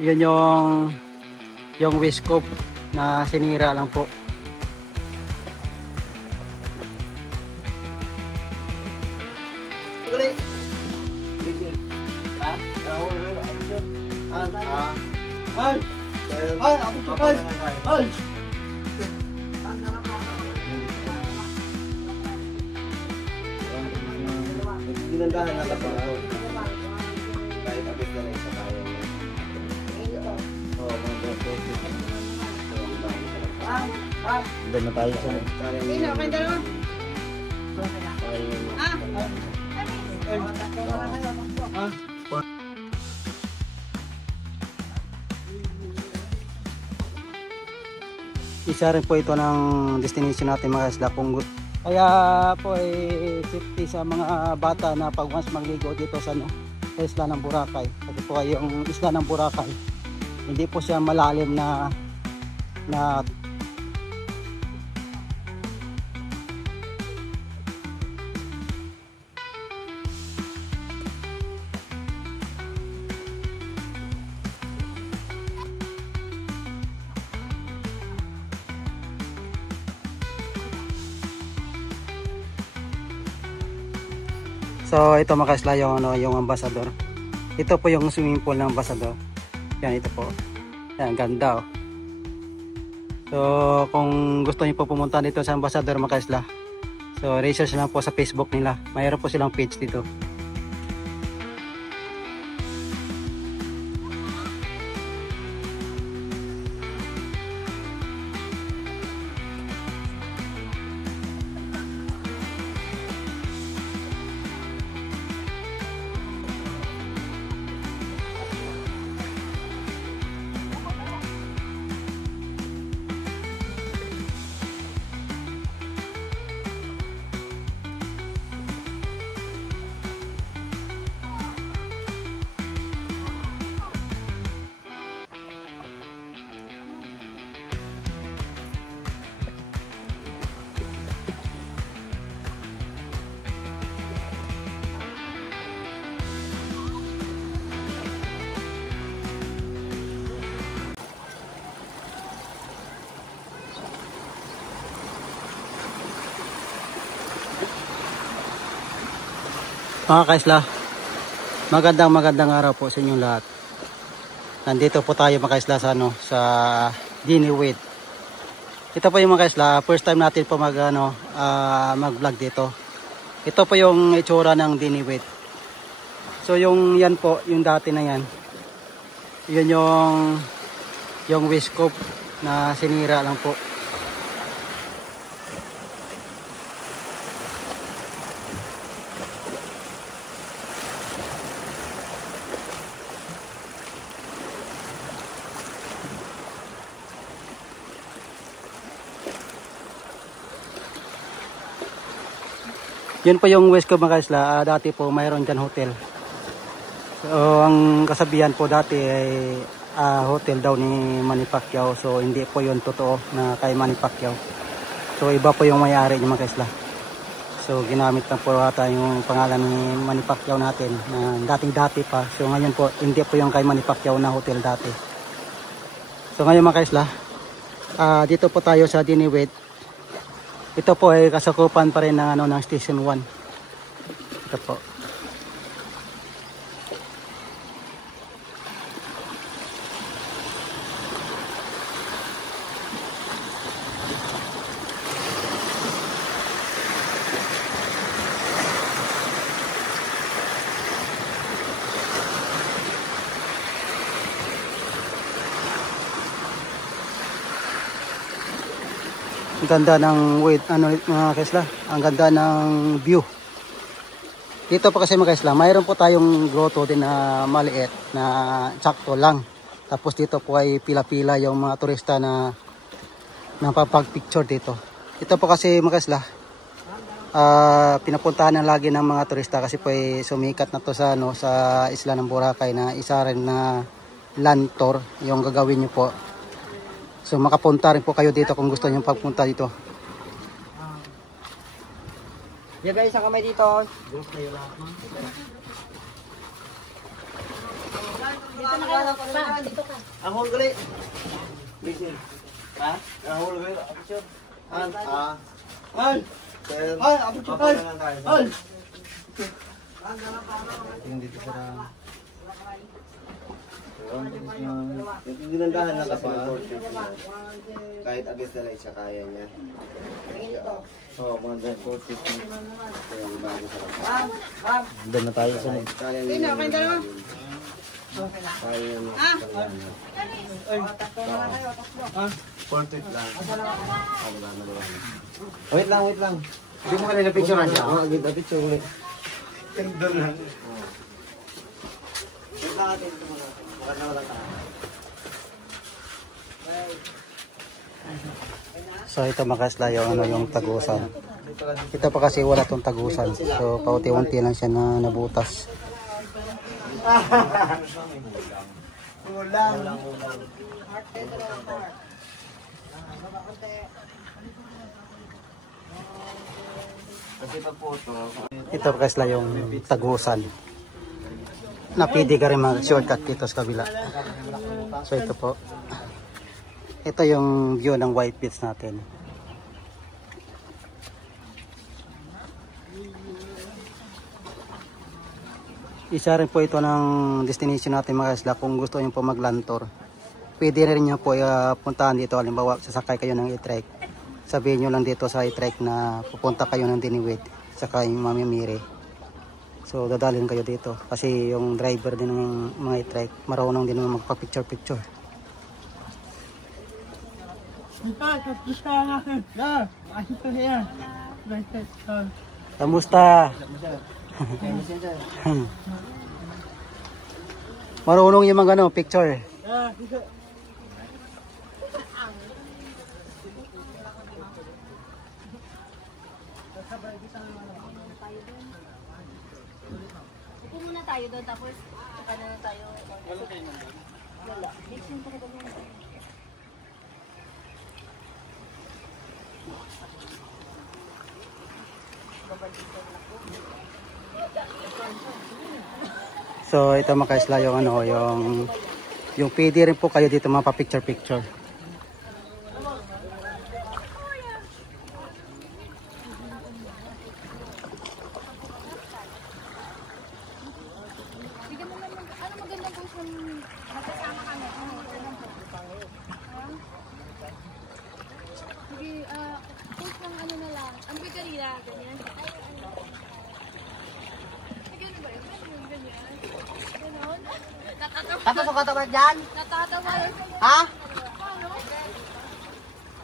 Yun yung wish scope na sinira lang po. Ginandahan na lang ako. Kahit abis na lang sa kaya niya. Oo, mga gato. Doon na tayo sa Sino? May dalawa? Isa rin po ito ng destination natin mga isla Pungut. Kaya po ay safety sa mga bata na pag once magligo dito sa isla ng Boracay. Kasi po ay yung isla ng Boracay, hindi po siya malalim na So ito mga isla yung Ambassador. Ito po yung swimming pool ng Ambassador. Yan, ito po. Yan, ganda oh. So kung gusto niyo po pumunta dito sa Ambassador mga isla, so research lang po sa Facebook nila. Mayroon po silang page dito. Mga kaisla, magandang araw po sa inyong lahat. Nandito po tayo mga kaisla sa Diniwid. Ito po yung mga kaisla, first time natin po mag-vlog dito. Ito po yung itsura ng Diniwid. So yung yan po, yung dati na yan. Yun yung wish scope na sinira lang po. Yun po yung wish scope mga kaisla. Dati po mayroon dyan hotel. So ang kasabihan po dati ay hotel daw ni Manny Pacquiao. So hindi po yun totoo na kay Manny Pacquiao. So iba po yung may-ari niya mga kaisla. So ginamit na po ata yung pangalan ni Manny Pacquiao natin na dating-dati pa. So ngayon po hindi po yung kay Manny Pacquiao na hotel dati. So ngayon mga kaisla, dito po tayo sa Diniwid. Ito po ay kasakupan pa rin ng ng Station 1. Ito po. Ang ganda ng mga kaisla, ang ganda ng view. Dito pa kasi mga kaisla, mayroon po tayong grotto din na maliit na sakto lang. Tapos dito po ay pila-pila yung mga turista na napapag-picture dito. Ito po kasi mga kaisla, pinapuntahan na lagi ng mga turista kasi po ay sumikat na to sa isla ng Boracay na isa rin na land tour yung gagawin nyo po. So makapunta rin po kayo dito kung gusto nyo pagpunta dito. Diba isang kamay dito? Dito na kayo. Pa, dito ka. Ang hul gali. Bisin. Ha? Ang hul gali. Apisyon. An. An. An. Apisyon. An. Tingin dito sa yung ginandahan lang kasi ng portrait niya. Kahit agad na lang siya kaya niya. Oo, mga dyan portrait niya. Kaya yung bago sa lakas. Doon na tayo sa Kaya Sino? Kayo dalawa? Kaya yung portrait lang. Wala na naman. Wait lang. Hindi mo kanina picture siya? Oo, agad na picture ulit. Doon lang. Wait lang natin ito muna. Baka na wala tayo. So ito mga kaisla yung tagusan. Ito pa kasi wala tong tagusan. So pauti-unti lang siya na nabutas. Ulang. Kasi pag photo, Ito pa kaisla yung tagusan. Na pwede ka rin mag-shortcut dito sa kabila. So ito po. Ito yung view ng White Beach natin. Isa rin po ito ng destination natin mga isla kung gusto nyo po mag-land tour. Pwede rin nyo po puntahan dito. Halimbawa, sasakay kayo ng e-trek. Sabihin nyo lang dito sa e-trek na pupunta kayo ng Diniwid. Saka yung mamimiri. So dadalhin kayo dito. Kasi yung driver din ng mga e-trek, marunong din naman magpa-picture-picture. Kamusta? Marunong yung mga picture. Upo muna tayo doon tapos ano na tayo. Wala. Bitsin pa ka doon. So ito mga kaisla yung yung pwede rin po kayo dito mapa-picture-picture. Bigyan mo naman, ano maganda kung magkasama kami. Sige, post ng ano na lang. Ang bigarila, ganyan. Ganyan ba yun? Ganyan. Ganon. Tapos ang katawa dyan? Natatawa yun. Ha?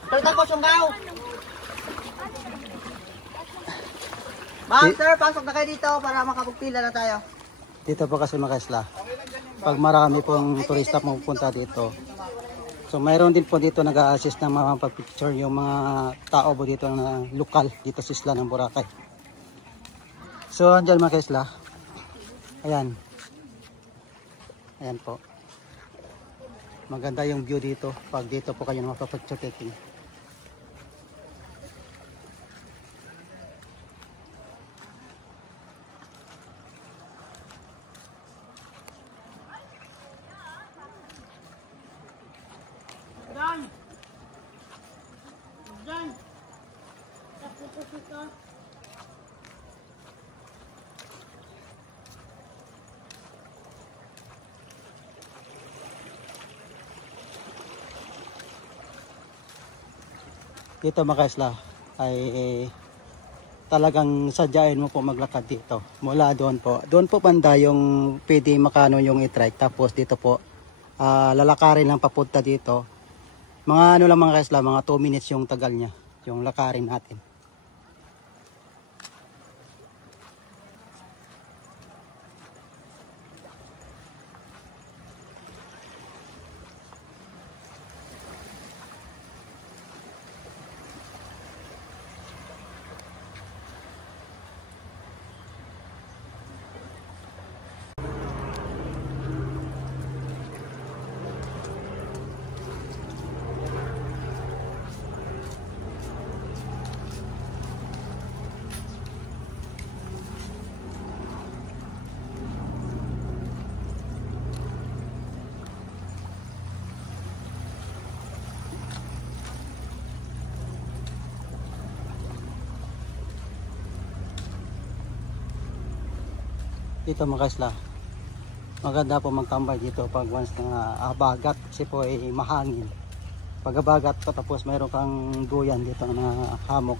Tulitan ko sunggaw. Ma'am, sir, pasok na kayo dito para makapagpila na tayo. Dito po kasi mga kaisla. Pag marami pong turista pupunta dito. So mayroon din po dito nag-a-assist ng mga pag-picture yung mga tao po dito na lokal dito sa isla ng Boracay. So andyan mga kaisla. Ayan. Ayan po. Maganda yung view dito. Pag dito po kayo mapapicture taking. Dito mga kaisla ay talagang sadyain mo po maglakad dito. Mula doon po. Doon po banda yung pwede makano yung i-trike. Tapos dito po lalakarin lang papunta dito. Mga ano lang mga kaisla, mga 2 minutes yung tagal niya. Yung lakarin natin. dito mga isla. Maganda po magtambay dito pag once na abagat kasi po ay mahangin. Pag abagat tapos mayroon kang duyan dito na hamok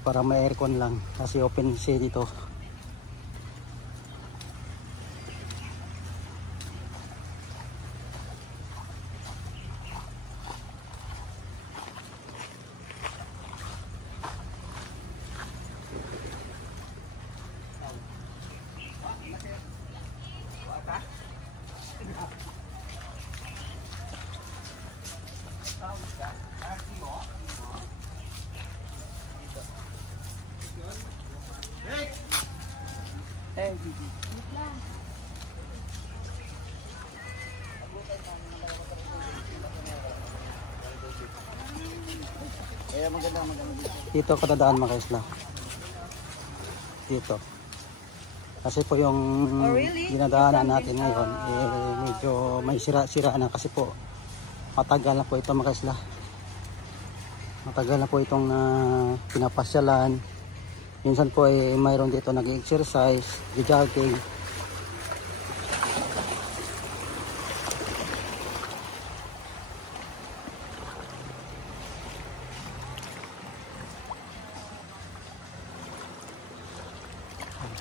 para may aircon lang kasi open siya dito. Dito kadadaan mga isla. Dito. Kasi po yung dinadaanan natin ngayon medyo may sira-sira na kasi po matagal na po ito mga isla. Matagal na po itong pinapasyalan. Minsan po mayroon dito nag-exercise, jogging.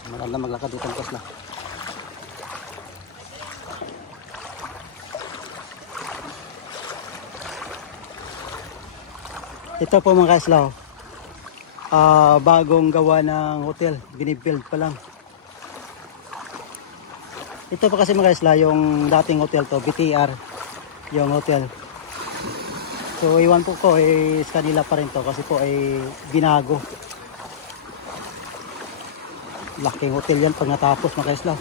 Maganda maglakad dito ang kasla. Ito po mga kasla, bagong gawa ng hotel, binibuild pa lang. Ito pa kasi mga kasla, yung dating hotel to, BTR, yung hotel. So iwan po ko sa kanila pa rin to kasi po ay binago. Laking hotel yan pag natapos mga isla.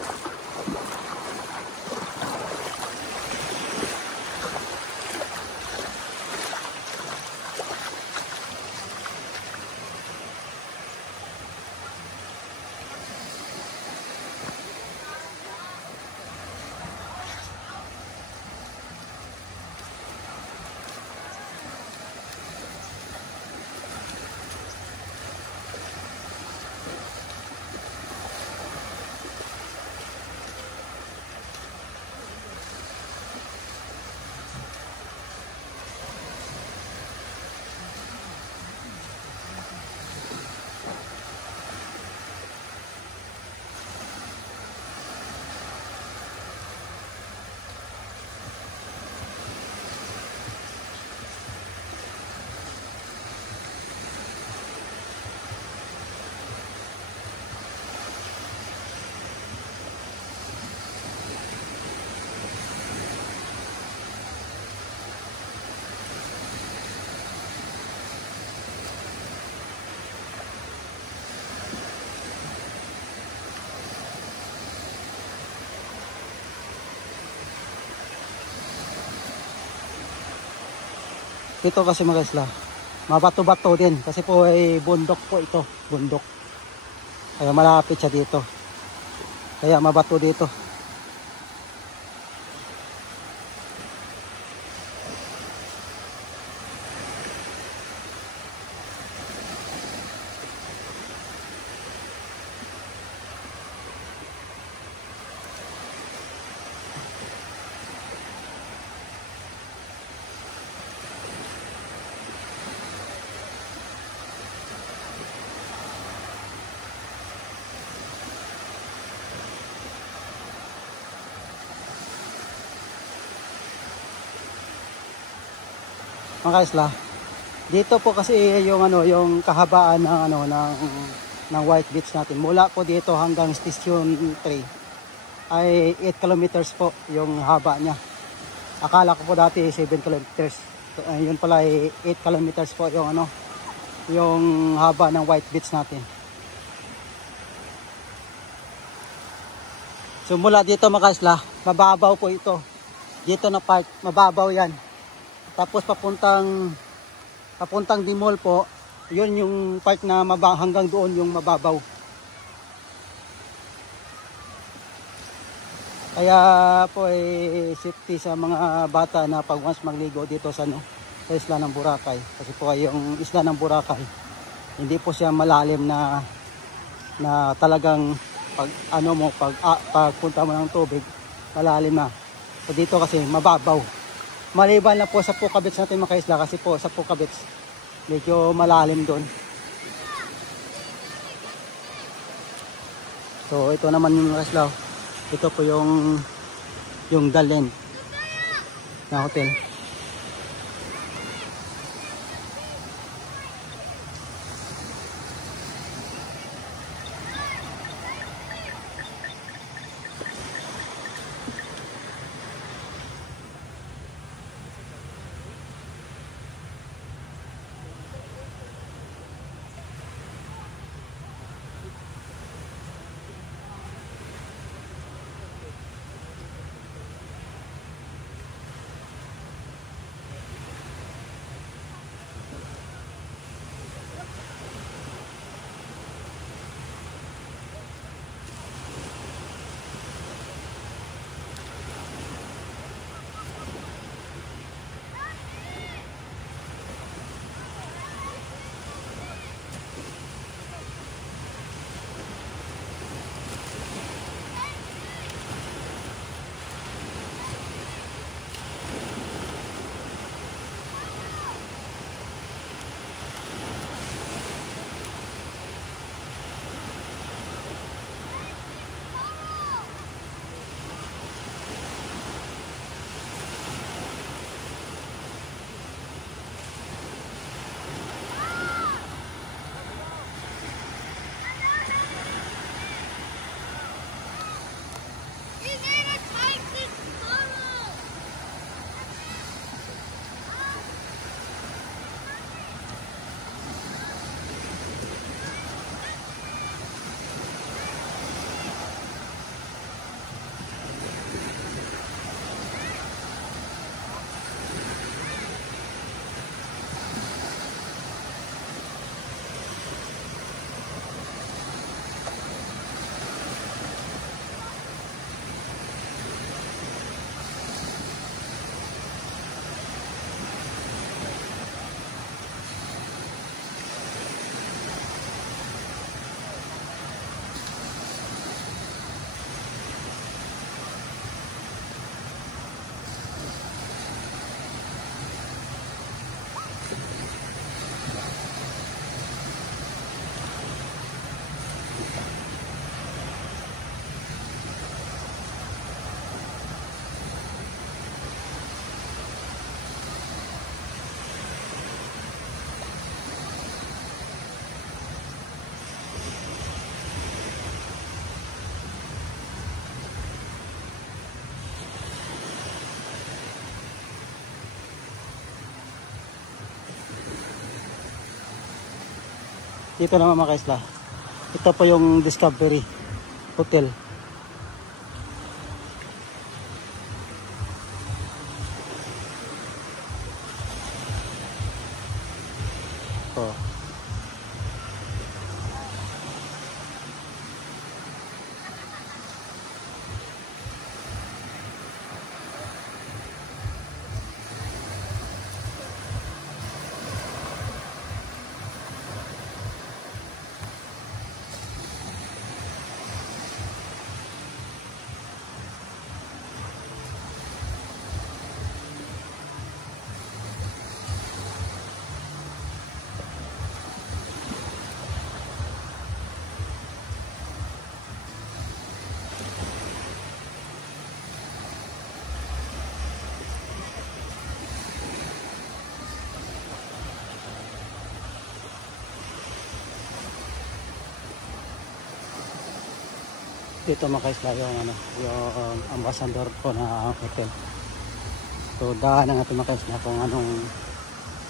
Ito kasi mga isla, mabato-bato din kasi po ay bundok po ito, bundok. Kaya malapit siya dito. Kaya mabato dito. Mga isla, dito po kasi yung yung kahabaan ng ng White Beach natin. Mula po dito hanggang Station 3 ay 8 kilometers po yung haba niya. Akala ko po dati 7 kilometers. So, yun pala ay 8 kilometers po yung yung haba ng White Beach natin. So mula dito mga isla, mababaw po ito. Dito na part, mababaw yan. Tapos papuntang Dimol po, yun yung part na hanggang doon yung mababaw. Kaya po safety sa mga bata na pag once magligo dito sa isla ng Boracay. Kasi po yung isla ng Boracay, hindi po siya malalim na talagang pag ano mo, pagpunta mo ng tubig, malalim na. So dito kasi mababaw. Maliban na po sa Pukabits natin mga kaisla, kasi po sa Pukabits medyo malalim doon. So ito naman yung mga kaisla. Ito po yung Dalen na hotel. Dito naman mga kaisla, ito po yung Discovery Hotel. Oh. Dito mga kaisla yung yung ambassador po na hotel. So daanan natin mga kaisla kung anong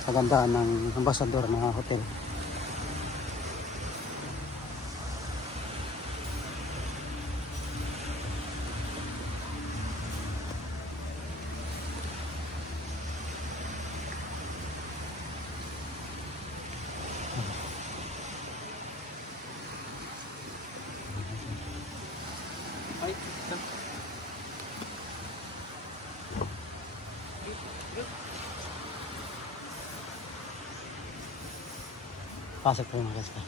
kagandaan ng ambassador na hotel. Pasok po mga kaisla.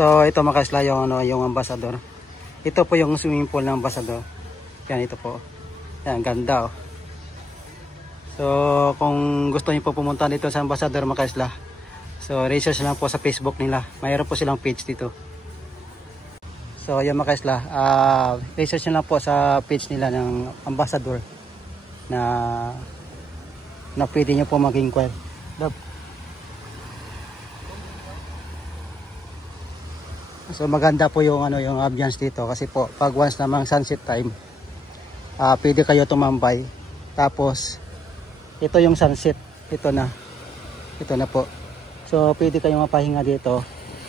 So ito mga kaisla yung, yung Ambassador. Ito po yung swimming pool ng Ambassador. Yan, ito po. Yan, ganda oh. So kung gusto niyo po pumunta dito sa Ambassador mga kaisla, so research lang po sa Facebook nila. Mayroon po silang page dito. So yan mga kaisla, research nyo lang po sa page nila ng Ambassador na pwede nyo po mag-inquire. So maganda po yung yung ambience dito kasi po pag once namang sunset time, pwede kayo tumambay. Tapos ito yung sunset, ito na po. So pwede kayong mapahinga dito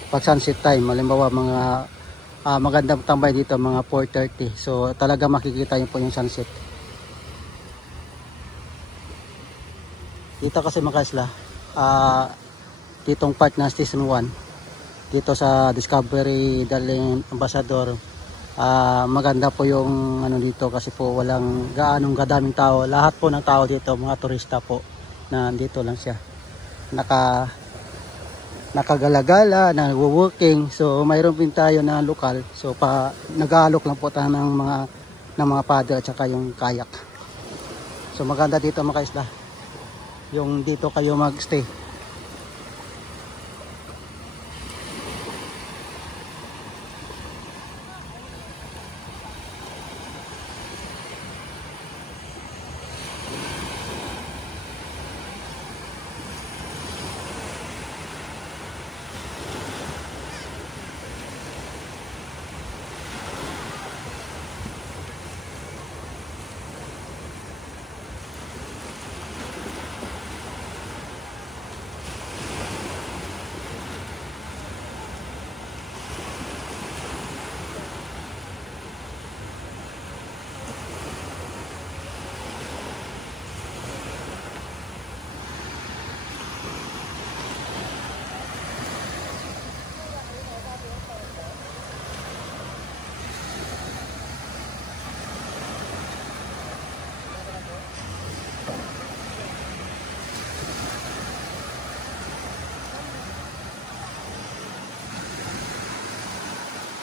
pag sunset time. Halimbawa mga magandang tambay dito mga 4:30. So talaga makikita niyo po yung sunset. Dito kasi mga kaisla, ditong part na Station 1 dito sa Discovery Darling Ambassador, maganda po yung dito kasi po walang gaanong kadaming tao. Lahat po ng tao dito mga turista po na dito lang siya nakagalagala, nagwo-working. So mayroon din tayo na lokal, so nag-aalok lang po tayo ng mga paddle at saka yung kayak. So maganda dito mga kaisla yung dito kayo magstay.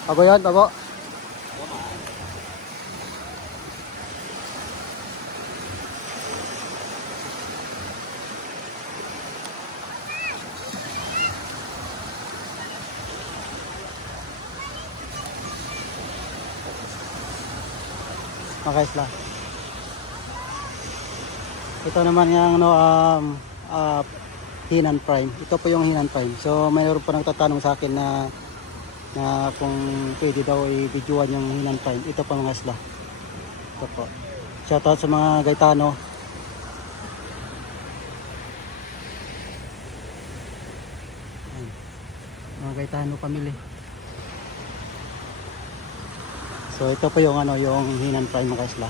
Pago yan, pago. Okay, isla. Ito naman yung Henan Prime. Ito po yung Henan Prime. So mayroon po nagtatanong sa akin na kung pwede daw i-videoan yung Henan Prime. Ito po mga isla. Ito po. Shoutout sa mga Gaetano. Ayan. Mga Gaetano pamilya. So ito po yung yung Henan Prime mga isla.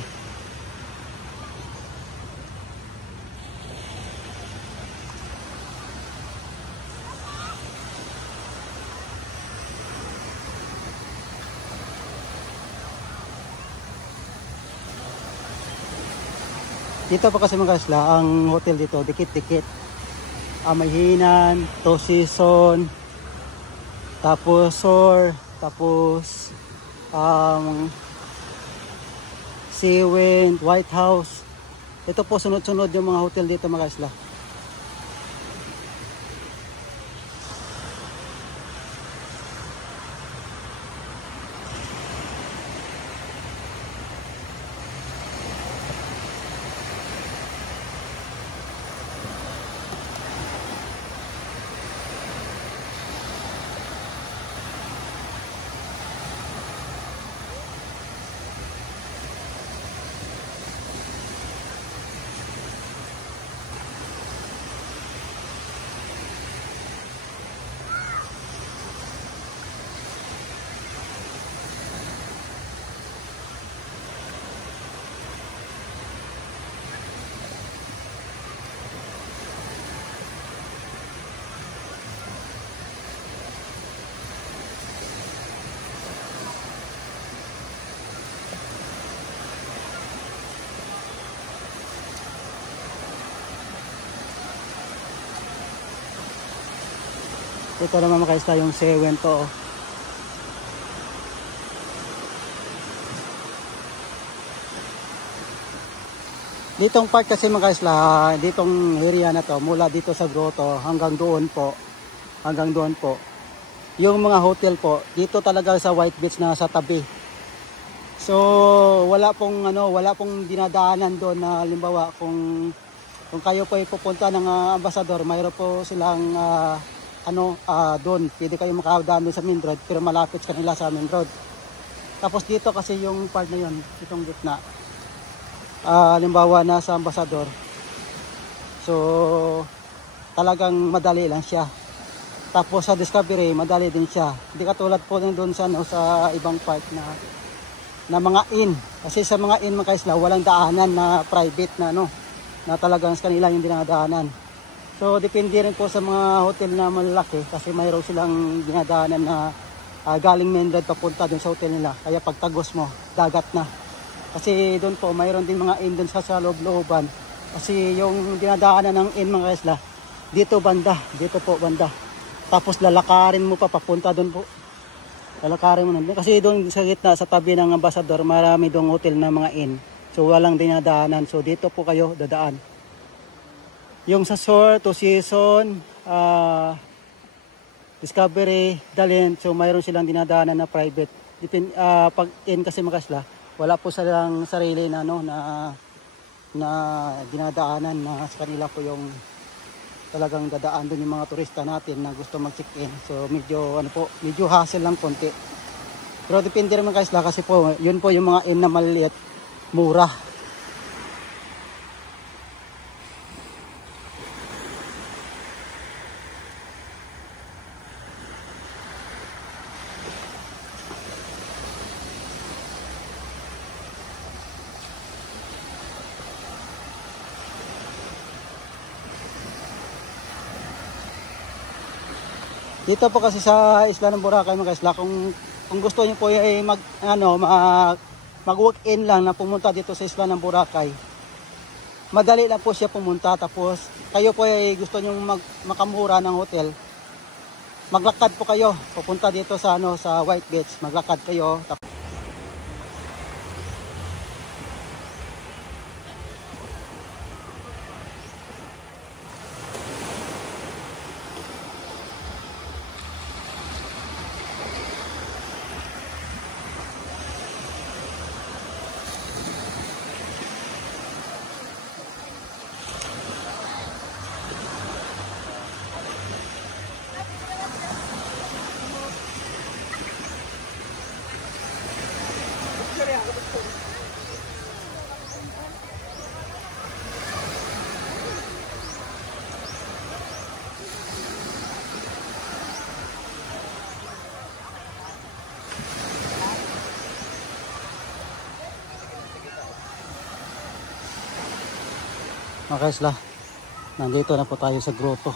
Dito po kasi mga isla, ang hotel dito dikit-dikit. May Henan, Two Seasons, tapos Soar, tapos Seawind, White House. Ito po sunod-sunod yung mga hotel dito mga isla. Ito naman mga isla yung Seawind to. Ditong part kasi mga isla, ditong area na to, mula dito sa grotto hanggang doon po, yung mga hotel po, dito talaga sa White Beach na sa tabi. So, wala pong dinadaanan doon na halimbawa kung kayo po ay pupunta ng Ambassador, mayroon po silang doon, pwede kayo makadaan doon sa main road, pero malapit sa kanila sa main road. Tapos dito kasi yung part na yun, itong gitna. Halimbawa na sa Ambassador, so talagang madali lang siya. Tapos sa Discovery madali din siya, hindi katulad po doon sa ibang part na mga inn, kasi sa mga inn mga isla walang daanan na private na talagang sa kanila yung dinadaanan. So depende rin po sa mga hotel na malalaki, kasi mayroon silang dinadaanan na galing main road papunta doon sa hotel nila, kaya pagtagos mo dagat na. Kasi doon po, mayroon din mga inn doon sa loob-looban. Kasi yung dinadaanan ng inn mga isla, dito po banda. Tapos lalakarin mo pa papunta doon po. Lalakarin mo na. Kasi doon sa gitna, sa tabi ng Ambassador, marami doong hotel na mga inn. So walang dinadaanan. So dito po kayo dadaan. Yung sa Shore, Two Seasons, Discovery, Dalin, so mayroon silang dinadaanan na private. Pag inn kasi mga isla, wala po silang sarili na dinadaanan na sa kanila po yung talagang dadaan doon yung mga turista natin na gusto mag-check-in. So medyo hassle lang konti. Pero depende rin mga isla, kasi po yun po yung mga inn na maliliit, mura. Dito po kasi sa Isla ng Boracay mga isla, kung gusto niyo po ay mag-walk-in lang na pumunta dito sa Isla ng Boracay, madali lang po siya pumunta. Tapos kayo po ay gusto niyo makamura ng hotel, maglakad po kayo pupunta dito sa sa White Beach, maglakad kayo. Mga isla, nandito na po tayo sa grotto.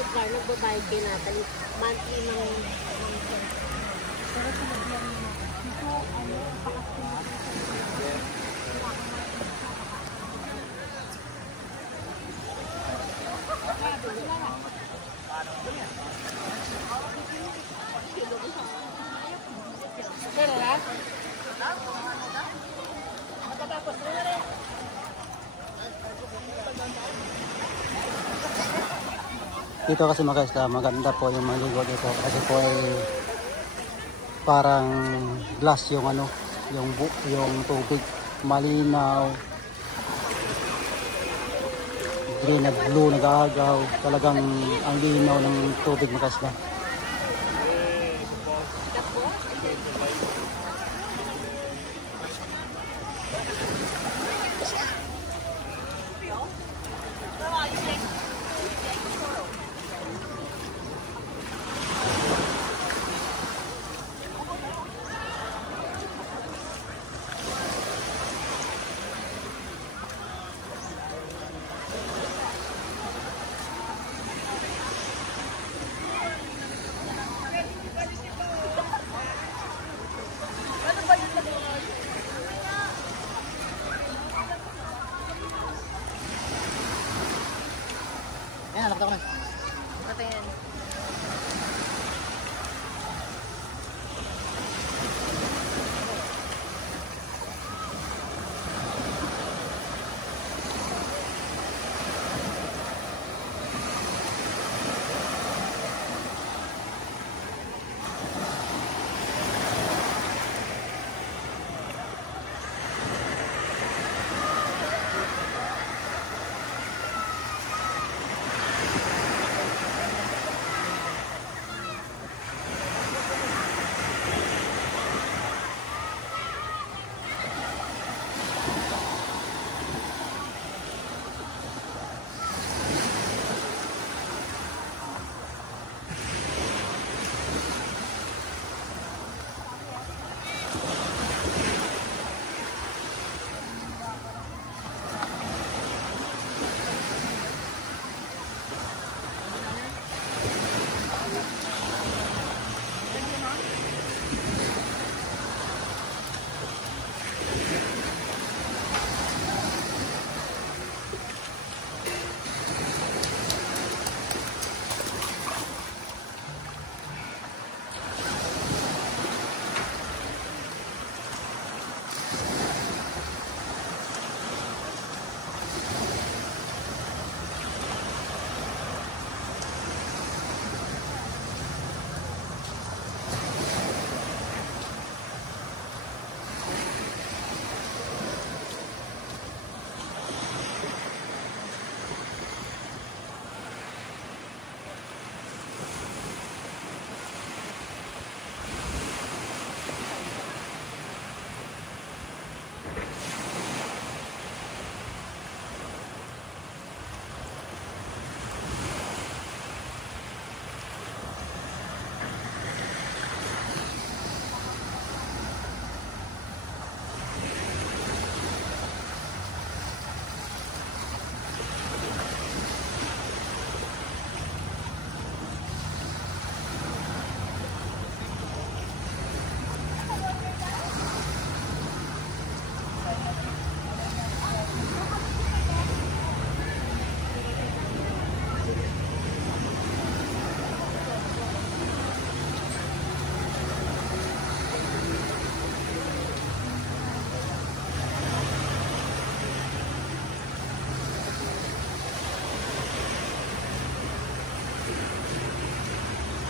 Edgar, nagbabayad kay Natalie. Monthly ng pero sinagyan mo na. Dito, pakastin Dito kasi mga isla, maganda po yung maligo dito kasi po ay parang glass yung ano, yung tubig, malinaw, green na blue, nag-aagaw, talagang ang linaw ng tubig mga isla. Ayan, alak ako na. Patingin.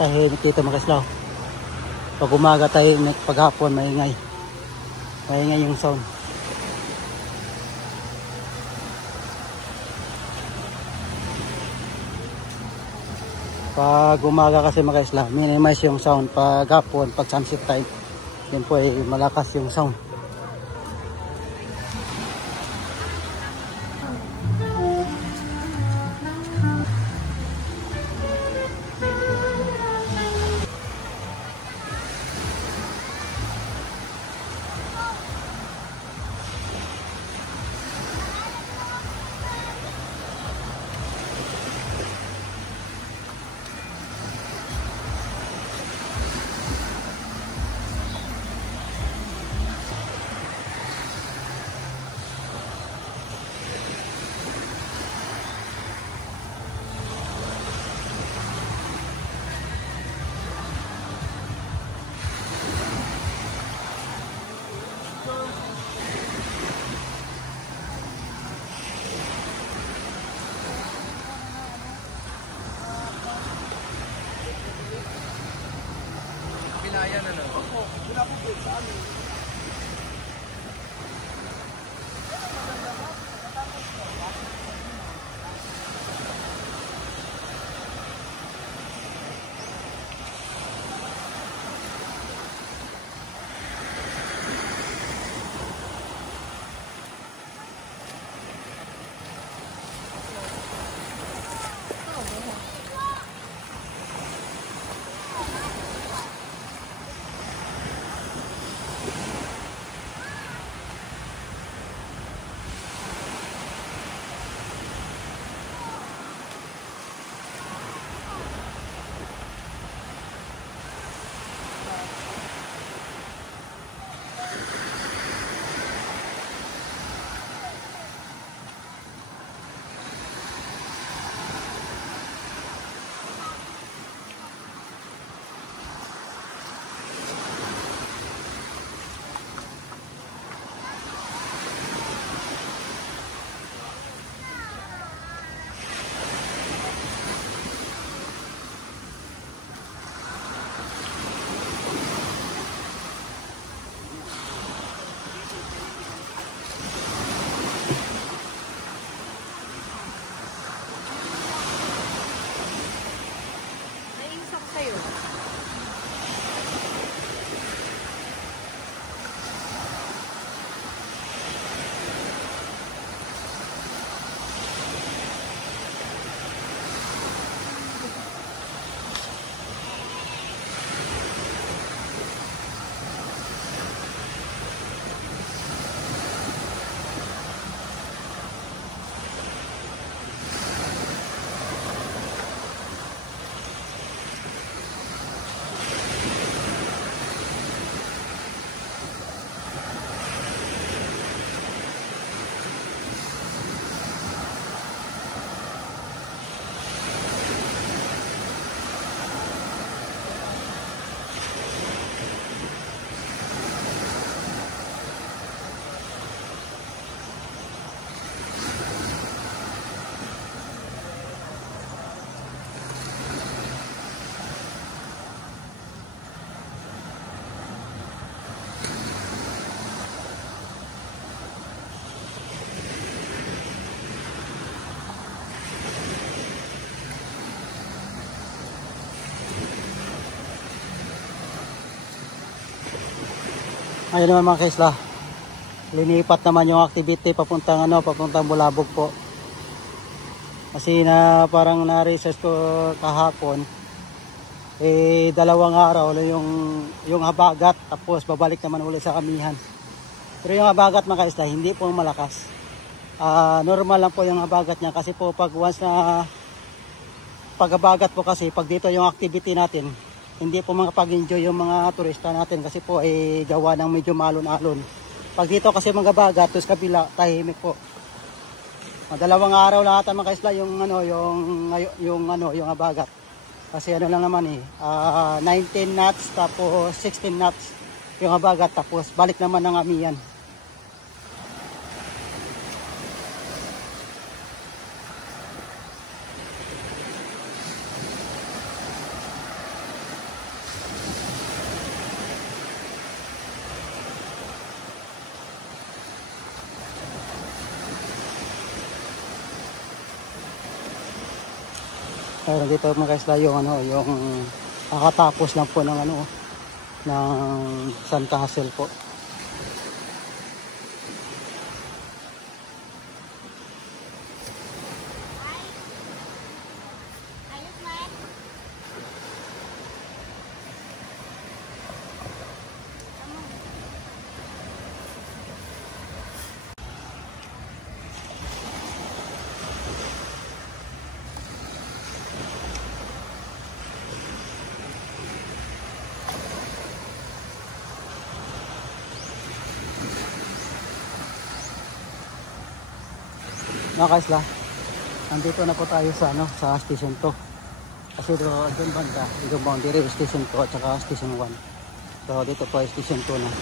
Tahimik dito mga isla. Pag umaga tahimik, pag hapon maingay. Maingay yung sound. Pag umaga kasi mga isla, minimize yung sound. Pag hapon, pag sunset time, yun po ay malakas yung sound. Naiisak sa'yo. Ayun naman mga kaisla, linipat naman yung activity papuntang papuntang Bulabog po. Kasi parang na-research ko kahapon, dalawang araw yung habagat, tapos babalik naman ulit sa amihan. Pero yung habagat mga kaisla, hindi po malakas. Normal lang po yung habagat niya, kasi po pag once na paghabagat po, kasi pag dito yung activity natin, hindi po makapag-enjoy yung mga turista natin, kasi po ay gawa ng medyo malon-alon. Pag dito kasi maghabagat, tapos kabila tahimik po. Dalawang araw lahat ang mga kaisla yung yung habagat. Kasi lang naman 19 knots tapos 16 knots yung habagat, tapos balik naman ng amihan. Ayun, dito mga kaisla yung yung nakatapos lang po ng ng Sandcastle po. Mga kaisla, nandito na po tayo sa sa station 2. Kasi doon banda, yung boundary station 2 at saka station 1. So dito po ay station 2 na.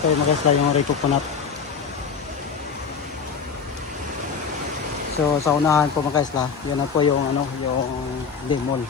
Ito yung mga isla yung Ricoconut. So sa unahan po mga isla, yan na po yung ano, yung limon.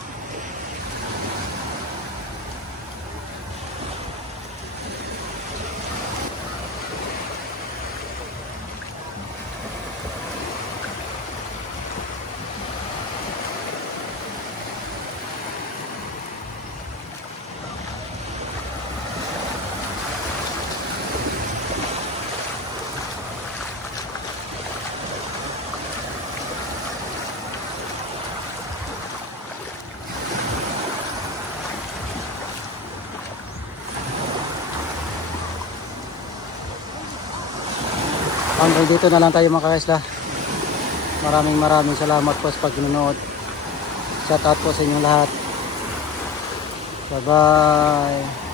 Hanggang dito na lang tayo mga kaisla. Maraming salamat po sa pagnunood. Shout out po sa inyong lahat. Bye bye.